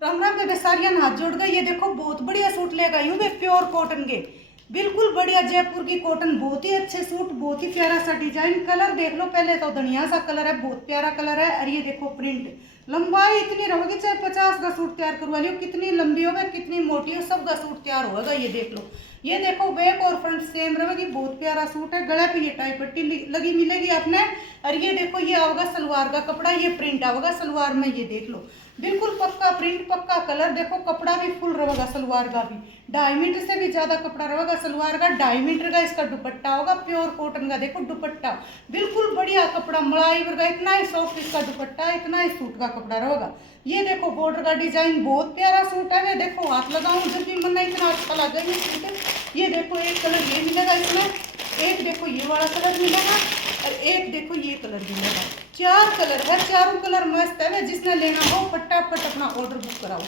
राम राम बेबे, सारिया हाथ जोड़ गई। ये देखो बहुत बढ़िया सूट लेकर आई हूँ मैं, प्योर कॉटन के, बिल्कुल बढ़िया जयपुर की कॉटन। बहुत ही अच्छे सूट, बहुत ही प्यारा सा डिजाइन। कलर देख लो पहले तो, धनिया सा कलर है, बहुत प्यारा कलर है। और ये देखो प्रिंट, लंबाई इतनी रहेगी चाहे 50 का सूट तैयार करवा लियो, कितनी लंबी होगा कितनी मोटी हो, सब का सूट तैयार होगा। ये देख लो, ये देखो बैक और फ्रंट सेम रहेगी, बहुत प्यारा सूट है। गले पे ये टाई पट्टी लगी मिलेगी आपने। और ये देखो ये होगा सलवार का कपड़ा, ये प्रिंट आएगा सलवार में। ये देख लो बिल्कुल पक्का प्रिंट, पक्का कलर। देखो कपड़ा भी फुल रहेगा सलवार का भी, 2.5 मीटर से भी ज्यादा कपड़ा रहेगा सलवार का। 2.5 मीटर का इसका दुपट्टा होगा, प्योर कॉटन का। देखो दुपट्टा बिल्कुल बढ़िया कपड़ा, मलाई वर्गा, इतना ही सॉफ्ट इसका दुपट्टा है, इतना ही सूट का कपड़ा रहेगा। ये देखो बॉर्डर का डिजाइन, बहुत प्यारा सूट है। मैं देखो हाथ लगाऊं जब भी मन इतना अच्छा लगा ये सूट। ये देखो एक कलर ये मिलेगा इसमें, एक देखो ये वाला कलर मिलेगा, और एक देखो ये कलर मिलेगा। 4 कलर है, चारों कलर मस्त है। जिसने लेना हो फटाफट अपना ऑर्डर बुक कराओ।